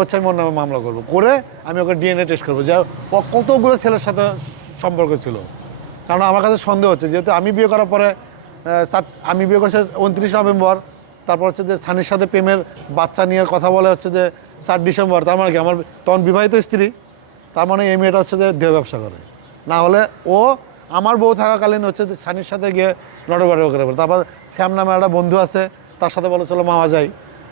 হচ্ছে আমি ওর নামে মামলা করবো, করে আমি ওকে ডিএনএ টেস্ট করবো যে ও কতগুলো ছেলের সাথে সম্পর্ক ছিল। কারণ আমার কাছে সন্দেহ হচ্ছে, যেহেতু আমি বিয়ে করার পরে আমি বিয়ে করছি 29 নভেম্বর, তারপর হচ্ছে যে সানির সাথে প্রেমের বাচ্চা নিয়ে কথা বলে হচ্ছে যে 4 ডিসেম্বর। তার মানে কি আমার তখন বিবাহিত স্ত্রী, তার মানে এই মেয়েটা হচ্ছে যে দেহ ব্যবসা করে। না হলে ও আমার বউ থাকাকালীন হচ্ছে যে সানির সাথে গিয়ে নটবাড়ি করে বলে। তারপর শ্যাম নামে একটা বন্ধু আছে, তার সাথে বলে চলো মামা যাই।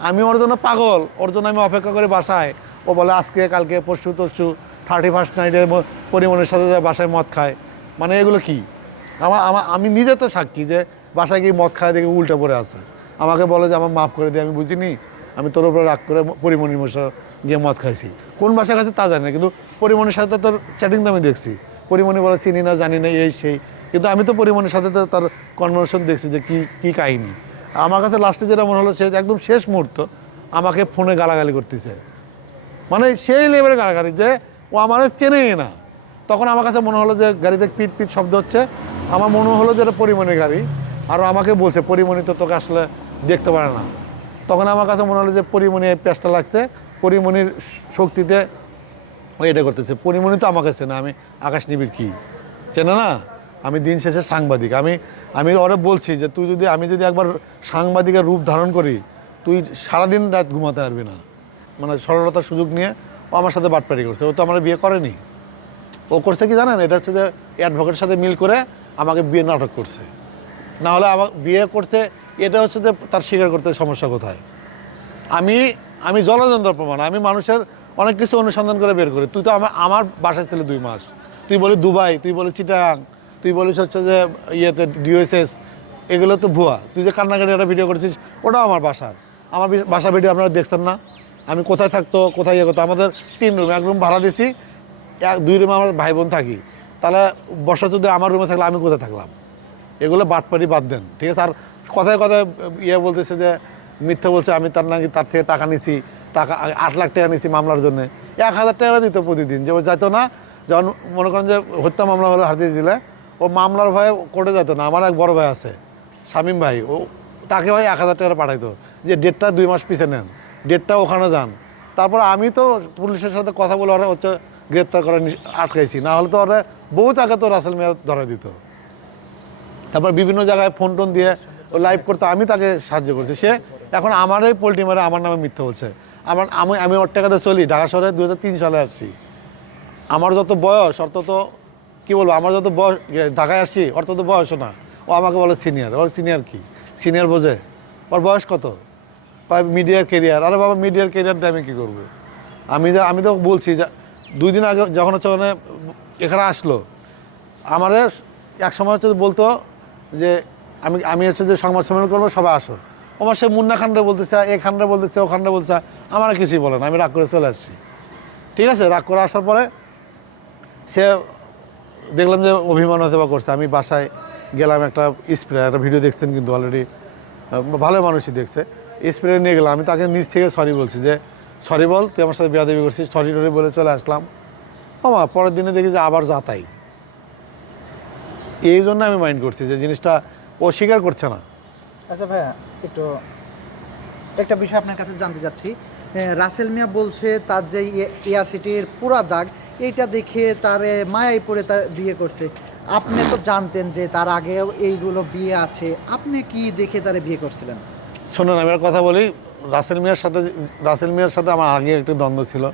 আমি ওর জন্য পাগল, ওর জন্য আমি অপেক্ষা করি বাসায়। ও বলে আজকে কালকে পরশু তরশু 31st নাইটে পরিমণের সাথে যায় বাসায় মদ খায়। মানে এগুলো কি? আমি নিজে তো সাক্ষী যে বাসায় গিয়ে মদ খায় দেখে উল্টে পড়ে আছে। আমাকে বলে যে আমার মাফ করে দিয়ে, আমি বুঝিনি, আমি তোর উপরে রাগ করে পরিমণির মশা গিয়ে মদ খাইছি। কোন বাসায় খাইছে তা জানি না, কিন্তু পরিমণির সাথে তোর চ্যাটিং তো আমি দেখছি। পরিমণি বলে চিনি না, জানি না, এই সেই। কিন্তু আমি তো পরিমণির সাথে তো তার কনভারসেশন দেখছি যে কী কাহিনি। আমার কাছে লাস্টে যেটা মনে হলো, সে একদম শেষ মুহূর্ত আমাকে ফোনে গালাগালি করতেছে, মানে সেই লেভেলে গালাগালি যে ও আমার চেনেই না। তখন আমার কাছে মনে হলো যে গাড়িতে পিট পিট শব্দ হচ্ছে, আমার মনে হলো যে এটা পরিমণির গাড়ি। আর আমাকে বলছে পরিমণি তো তোকে আসলে দেখতে পারে না। তখন আমার কাছে মনে হলো যে পরিমণি পেঁচটা লাগছে, পরিমণির শক্তিতে ও এটা করতেছে। পরিমণি তো আমাকে চেনে, আমি আকাশ নিবিড় কি চেনে না? আমি দিন শেষে সাংবাদিক। আমি ওরা বলছি যে আমি যদি একবার সাংবাদিকের রূপ ধারণ করি, তুই সারাদিন রাত ঘুমাতে পারবি না। মানে সরলতার সুযোগ নিয়ে ও আমার সাথে বাটপারি করছে। ও তো আমার বিয়ে করেনি। ও করছে কি জানেন? এটা হচ্ছে যে অ্যাডভোকেটের সাথে মিল করে আমাকে বিয়ে নাটক করছে। না হলে আমার বিয়ে করতে, এটা হচ্ছে যে তার স্বীকার করতে সমস্যা কোথায়? আমি জলযন্ত্র প্রমাণ। আমি মানুষের অনেক কিছু অনুসন্ধান করে বের করি। তুই তো আমার বাসায় ছিল 2 মাস, তুই বলি দুবাই, তুই বলি চিটাগাং, তুই বলিস হচ্ছে যে ইয়েতে ডিওএসএস, এগুলো তো ভুয়া। তুই যে কান্নাকাটি একটা ভিডিও করেছিস, ওটাও আমার বাসার। আমার বাসা ভিডিও আপনারা দেখছেন না? আমি কোথায় থাকতো, কোথায় ইয়ে করতো। আমাদের 3 রুম, 1 রুম ভাড়া দিছি, 2 রুমে আমার ভাই বোন থাকি। তাহলে বর্ষা যদি আমার রুমে থাকলে আমি কোথায় থাকলাম? এগুলো বাটপারি বাদ দেন, ঠিক আছে? আর কথায় কথায় ইয়ে বলতেছে যে মিথ্যা বলছে, আমি তার থেকে টাকা নিছি, টাকা 8 লাখ টাকা নিছি মামলার জন্য। 1000 টাকা দিত প্রতিদিন, যে ও যাইতো না। যখন মনে করেন যে হত্যা মামলা হলে হাতিয়ে দিলে, ও মামলার ভয়ে কোর্টে যেত না। আমার এক বড় ভাই আছে, শামীম ভাই, ও তাকে ভাই 1000 টাকা পাঠাইতো যে ডেটটা 2 মাস পিছিয়ে নেন, ডেটটা ওখানে যান। তারপর আমি তো পুলিশের সাথে কথা বলে ওরা হচ্ছে গ্রেপ্তার করে আটকাইছি। না হলে তো ওরা বহুত আগে তো রাসেল মিয়া ধরে দিত। তারপর বিভিন্ন জায়গায় ফোন টোন দিয়ে ও লাইভ করতে আমি তাকে সাহায্য করছি। সে এখন আমারই পোল্ট্রি মারে আমার নামে মিথ্যা বলছে। আমি ওর টাকাতে চলি। ঢাকা শহরে 2003 সালে আসছি। আমার যত বয়স অর্থ তো কী বলবো, আমার যত বয়স ঢাকায় আসছি অর্থ তো বয়সও না। ও আমাকে বলে সিনিয়র। ওর সিনিয়র কি? সিনিয়র বোঝে? ওর বয়স কত? মিডিয়ার কেরিয়ার। আরে বাবা, মিডিয়ার কেরিয়ার দিয়ে আমি কী করবো? আমি তো বলছি যে 2 দিন আগে যখন হচ্ছে মানে এখানে আসলো, আমারে এক সময় হচ্ছে বলতো যে আমি হচ্ছে যে সংবাদ সম্মেলন করবো, সবাই আসো। আমার সে মুন্না খানরা বলতেছে, এখানরা বলতেছে, ওখানরা বলতেছে, আমার কিছুই বলে না। আমি রাগ করে চলে আসছি। ঠিক আছে, রাগ করে আসার পরে সে দেখলাম যে অভিমান হতে বা করছে। আমি বাসায় গেলাম, একটা স্প্রে, একটা ভিডিও দেখছেন কিন্তু অলরেডি, ভালো মানুষই দেখছে। স্প্রে নিয়ে গেলাম, আমি তাকে নিজ থেকে সরি বলছি যে সরি বল, তুই আমার সাথে বেয়াদবি করছিস, সরি টরি বলে চলে আসলাম। পরের দিনে দেখি যে আবার যাতাই। এই জন্য আমি মাইন্ড করছি যে জিনিসটা ও স্বীকার করছে না। আচ্ছা ভাইয়া, একটা বিষয় আপনার কাছে জানতে চাচ্ছি। রাসেল মিয়া বলছে তার যে ইয়াসিটির পুরা দাগ, এইটা দেখে তার মায়ায় পড়ে তার বিয়ে করছে। আপনি তো জানতেন যে তার আগেও এইগুলো বিয়ে আছে, আপনি কি দেখে তারে বিয়ে করছিলেন? শোনেন, আমি একটা কথা বলি। রাসেল মিয়ার সাথে আমার আগে একটা দ্বন্দ্ব ছিল।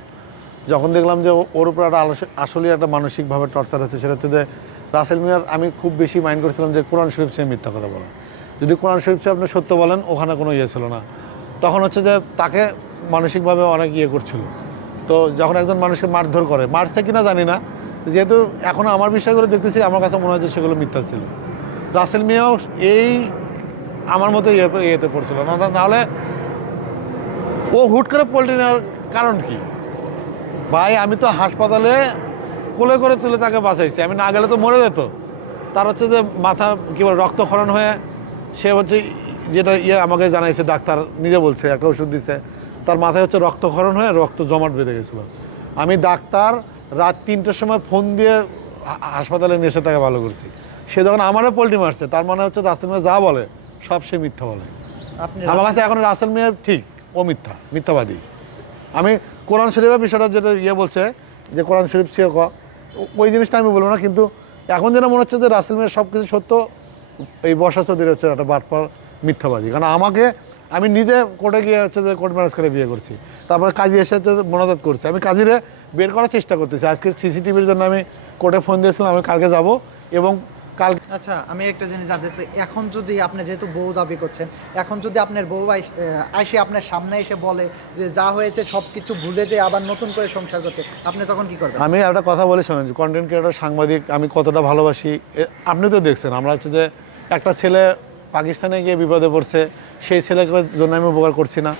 যখন দেখলাম যে ওর উপর একটা আসলেই একটা মানসিকভাবে টর্চার হচ্ছে, সেটা হচ্ছে যে রাসেল মিয়ার আমি খুব বেশি মাইন্ড করছিলাম যে কোরআন শরীফ চেয়ে মিথ্যা কথা বলা। যদি কোরআন শরীফ চেয়ে আপনি সত্য বলেন, ওখানে কোনো ইয়ে ছিল না। তখন হচ্ছে যে তাকে মানসিকভাবে অনেক ইয়ে করছিল। তো যখন একজন মানুষকে মারধর করে, মারছে কিনা জানি না, যেহেতু এখনও আমার বিষয়গুলো দেখতেছি, আমার কাছে মনে হয় যে সেগুলো মিথ্যা ছিল। রাসেল মিয়াও এই আমার মতো ইয়েতে পড়ছিল না। নাহলে ও হুট করে পোল্ট্রি নেওয়ার কারণ কি? ভাই, আমি তো হাসপাতালে কোলে করে তুলে তাকে বাঁচাইছি। আমি না গেলে তো মরে যেত। তার হচ্ছে যে মাথা কী বলে রক্তক্ষরণ হয়ে, সে হচ্ছে যেটা আমাকে জানাইছে, ডাক্তার নিজে বলছে, একটা ওষুধ দিছে, তার মাথায় হচ্ছে রক্তক্ষরণ হয়ে রক্ত জমাট বেঁধে গেছিলো। আমি ডাক্তার রাত 3টের সময় ফোন দিয়ে হাসপাতালে নিয়ে এসে তাকে ভালো করছি। সে যখন আমারও পোল্ট্রি মারছে, তার মানে হচ্ছে রাসেল মিয়া যা বলে সব সে মিথ্যা বলে। আমার কাছে এখন রাসেল মিয়া ঠিক, ও মিথ্যাবাদী। আমি কোরআন শরীফের বিষয়টা যেটা বলছে যে কোরআন শরীফ সে ওই জিনিসটা আমি বলবো না, কিন্তু এখন যেটা মনে হচ্ছে যে রাসেল মিয়ার সব কিছু সত্য, এই বর্ষা চৌধুরী হচ্ছে একটা বাটপার মিথ্যাবাদী। কারণ আমি নিজে কোর্টে গিয়ে হচ্ছে যে কোর্ট ম্যারেজ করে বিয়ে করছি, তারপরে কাজী এসে হচ্ছে মোনাজাত করছে, আমি কাজীরে বের করার চেষ্টা করতেছি। আজকে সিসিটিভির জন্য আমি কোর্টে ফোন দিয়েছিলাম, আমি কালকে যাব এবং আচ্ছা, আমি একটা জিনিস জানতে চাই, এখন যদি আপনি যেহেতু বউ দাবি করছেন, এখন যদি আপনার বউ আইসে আপনার সামনে এসে বলে যে যা হয়েছে সব কিছু ভুলে যে আবার নতুন করে সংসার করতে, আপনি তখন কি করবেন? আমি একটা কথা বলে শোনেন, কন্টেন্ট ক্রিয়েটর সাংবাদিক আমি কতটা ভালোবাসি আপনি তো দেখছেন। আমরা হচ্ছে যে একটা ছেলে পাকিস্তানে গিয়ে বিপদে পড়ছে, সেই ছেলেকে জন্য আমি উপকার করছি না,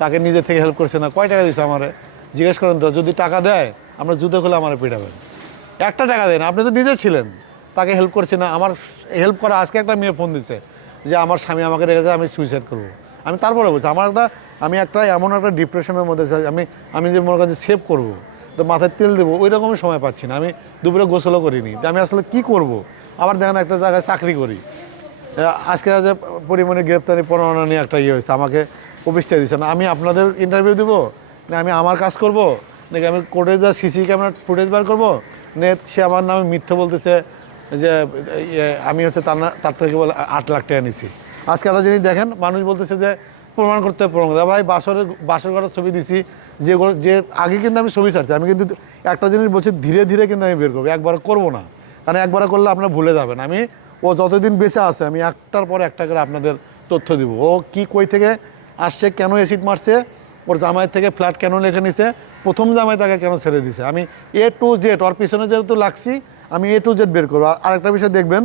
তাকে নিজে থেকে হেল্প করছে না। কয় টাকা দিচ্ছে আমারে জিজ্ঞেস করেন তো? যদি টাকা দেয় আমরা যুদ্ধ খুলে আমার পিটাবেন। একটা টাকা দেয় না, আপনি তো নিজে ছিলেন, তাকে হেল্প করছি না। আমার হেল্প করা, আজকে একটা মেয়ে ফোন দিচ্ছে যে আমার স্বামী আমাকে রেখেছে, আমি সুইসাইড করবো। আমি তারপরে বলছি আমি এমন একটা ডিপ্রেশনের মধ্যে আমি যে মনে করি সেভ করবো, তো মাথায় তেল দেবো, ওই রকমই সময় পাচ্ছি না। আমি দুপুরে গোসলও করিনি, যে আমি আসলে কী করব। আবার দেখেন একটা জায়গায় চাকরি করি, আজকে যে পরিমাণে গ্রেপ্তারি পরোয়ানা নিয়ে একটা হয়েছে, আমাকে অফিস থেকে দিচ্ছে না। আমি আপনাদের ইন্টারভিউ দেবো না, আমি আমার কাজ করব নাকি আমি কোর্টে যা সিসি ক্যামেরা ফুটেজ বার করবো, সে আমার নামে মিথ্যে বলতেছে যে আমি হচ্ছে তার থেকে বলে 8 লাখ টাকা নিছি। আজকে একটা জিনিস দেখেন, মানুষ বলতেছে যে প্রমাণ করতে ভাই বাসর ঘরের ছবি দিছি, যে আগে কিন্তু আমি ছবি ছাড়ছি। আমি কিন্তু একটা জিনিস বলছি, ধীরে ধীরে কিন্তু আমি বের করবো, একবার করবো না। কারণ একবার করলে আপনারা ভুলে যাবেন। ও যতদিন বেঁচে আছে আমি একটার পর একটা করে আপনাদের তথ্য দিব। ও কই থেকে আসছে, কেন অ্যাসিড মারছে, ওর জামাইয়ের থেকে ফ্ল্যাট কেন লেখে নিছে, প্রথম জামাই তাকে কেন ছেড়ে দিছে, আমি A to Z ওর পিছনে যেহেতু লাগছি, আমি A to Z বের করবো। আরেকটা বিষয় দেখবেন,